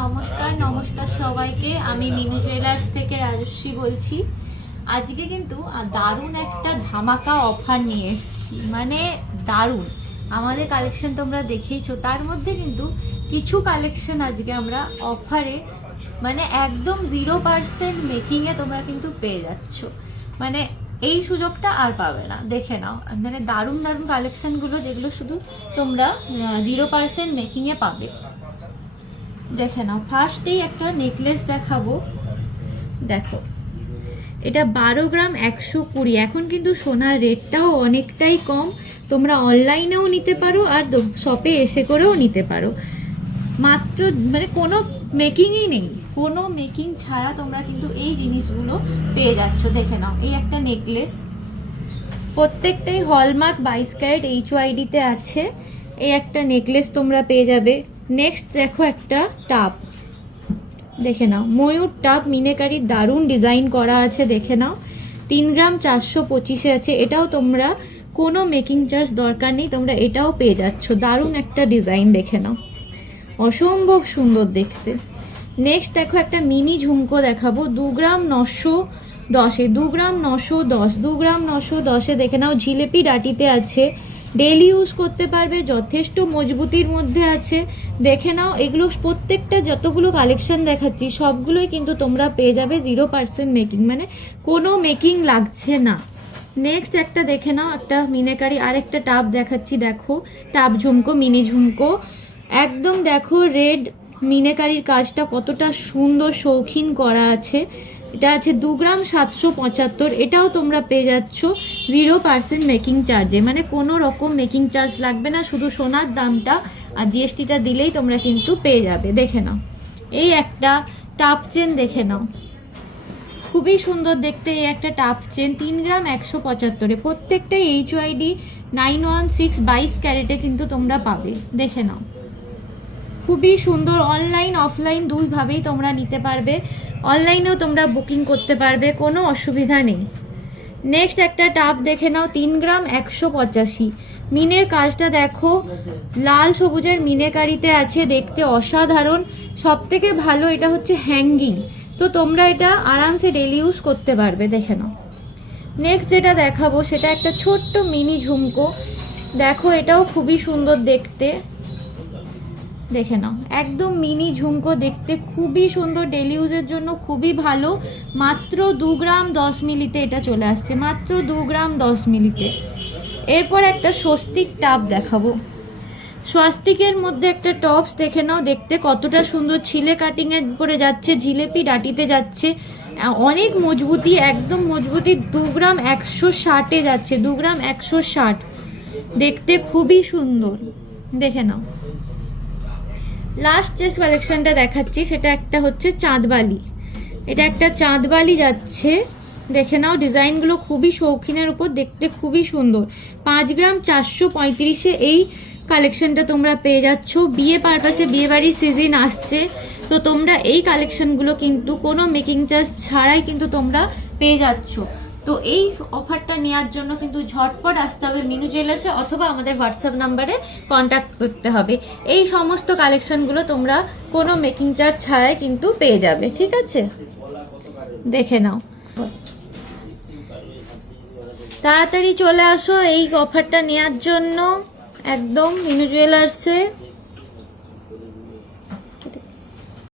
নমস্কার নমস্কার সবাইকে। আমি মিনু জুয়েলার্স থেকে রাজশ্রী বলছি। আজকে কিন্তু দারুণ একটা ধামাকা অফার নিয়ে এসেছি, মানে দারুণ। আমাদের কালেকশন তোমরা দেখেইছো, তার মধ্যে কিন্তু কিছু কালেকশন আজকে আমরা অফারে মানে একদম 0% মেকিংয়ে তোমরা কিন্তু পেয়ে যাচ্ছ। মানে এই সুযোগটা আর পাবে না, দেখে নাও। মানে দারুণ দারুণ কালেকশনগুলো যেগুলো শুধু তোমরা 0% মেকিংয়ে পাবে, দেখে নাও। ফার্স্টেই একটা নেকলেস দেখাবো, দেখো এটা 12 গ্রাম 120। এখন কিন্তু সোনার রেটটাও অনেকটাই কম, তোমরা অনলাইনেও নিতে পারো আর শপে এসে করেও নিতে পারো। মাত্র মানে কোনো মেকিংই নেই, কোনো মেকিং ছাড়া তোমরা কিন্তু এই জিনিসগুলো পেয়ে যাচ্ছ। দেখে নাও, এই একটা নেকলেস, প্রত্যেকটাই হলমার্ক 22 ক্যারেট HYD-তে আছে। এই একটা নেকলেস তোমরা পেয়ে যাবে। নেক্সট দেখো একটা টাপ, দেখে নাও, ময়ূর টাপ মিনেকারির দারুণ ডিজাইন করা আছে, দেখে নাও। 3 গ্রাম 425-এ আছে। এটাও তোমরা কোনো মেকিং চার্জ দরকার নেই, তোমরা এটাও পেয়ে যাচ্ছ। দারুণ একটা ডিজাইন, দেখে নাও, অসম্ভব সুন্দর দেখতে। নেক্সট দেখো একটা মিনি ঝুমকো দেখাবো, 2 গ্রাম 910-এ, 2 গ্রাম 910, 2 গ্রাম 910-এ, দেখে নাও। জিলেপি ডাটিতে আছে, ডেলি ইউজ করতে পারবে, যথেষ্ট মজবুতির মধ্যে আছে, দেখে নাও। এগুলো প্রত্যেকটা যতগুলো কালেকশন দেখাচ্ছি সবগুলোই কিন্তু তোমরা পেয়ে যাবে 0% মেকিং, মানে কোনো মেকিং লাগছে না। নেক্সট একটা দেখে নাও, একটা মিনেকারি আরেকটা টাপ দেখাচ্ছি, দেখো টাপ ঝুমকো, মিনি ঝুমকো, একদম দেখো রেড মিনেকারির কাজটা কতটা সুন্দর শৌখিন করা আছে। এটা আছে 2 গ্রাম 775, এটাও তোমরা পেয়ে যাচ্ছ 0% মেকিং চার্জে, মানে কোনো রকম মেকিং চার্জ লাগবে না, শুধু সোনার দামটা আর জিএসটিটা দিলেই তোমরা কিন্তু পেয়ে যাবে। দেখে নাও, এই একটা টাপ চেন, দেখে নাও, খুবই সুন্দর দেখতে। এই একটা টাপ চেন 3 গ্রাম 175-এ, প্রত্যেকটাই HYD 916 22 ক্যারেটে কিন্তু তোমরা পাবে, দেখে নাও, খুবই সুন্দর। অনলাইন অফলাইন দুইভাবেই তোমরা নিতে পারবে, অনলাইনেও তোমরা বুকিং করতে পারবে, কোনো অসুবিধা নেই। নেক্সট একটা টাপ দেখে নাও, 3 গ্রাম 185, মিনের কাজটা দেখো, লাল সবুজের মিনেকারিতে আছে, দেখতে অসাধারণ। সব থেকে ভালো এটা হচ্ছে হ্যাঙ্গিং, তো তোমরা এটা আরামসে ডেলি ইউজ করতে পারবে, দেখে নাও। নেক্সট যেটা দেখাবো সেটা একটা ছোট্ট মিনি ঝুমকো, দেখো এটাও খুবই সুন্দর দেখতে, দেখে নাও, একদম মিনি ঝুমকো দেখতে খুবই সুন্দর, ডেলি ইউজের জন্য খুবই ভালো। মাত্র 2 গ্রাম 10 মিলিতে এটা চলে আসছে, মাত্র 2 গ্রাম 10 মিলিতে। এরপর একটা স্বস্তিক টাপ দেখাবো, স্বস্তিকের মধ্যে একটা টপস, দেখে নাও, দেখতে কতটা সুন্দর, ছিলে কাটিংয়ে পরে যাচ্ছে, জিলেপি ডাটিতে যাচ্ছে, অনেক মজবুতি, একদম মজবুতি। 2 গ্রাম 160-এ যাচ্ছে, 2 গ্রাম 160, দেখতে খুবই সুন্দর, দেখে নাও। লাস্ট যে কালেকশনটা দেখাচ্ছি সেটা একটা হচ্ছে চাঁদবালি, এটা একটা চাঁদবালি যাচ্ছে, দেখে নাও, ডিজাইনগুলো খুবই শৌখিনের উপর, দেখতে খুবই সুন্দর। 5 গ্রাম 435-এ এই কালেকশনটা তোমরা পেয়ে যাচ্ছ। বিয়ে পারপাসে, বিয়ে বাড়ির সিজন আসছে, তো তোমরা এই কালেকশনগুলো কিন্তু কোনো মেকিং চার্জ ছাড়াই কিন্তু তোমরা পেয়ে যাচ্ছ। তো এই অফারটা নেওয়ার জন্য কিন্তু ঝটপট আসতে হবে মিনু জুয়েলার্সে, অথবা আমাদের হোয়াটসঅ্যাপ নাম্বারে কন্ট্যাক্ট করতে হবে। এই সমস্ত কালেকশনগুলো তোমরা কোনো মেকিং চার্জ ছাড়াই কিন্তু পেয়ে যাবে, ঠিক আছে, দেখে নাও। তাড়াতাড়ি চলে আসো এই অফারটা নেওয়ার জন্য, একদম মিনু জুয়েলার্সে।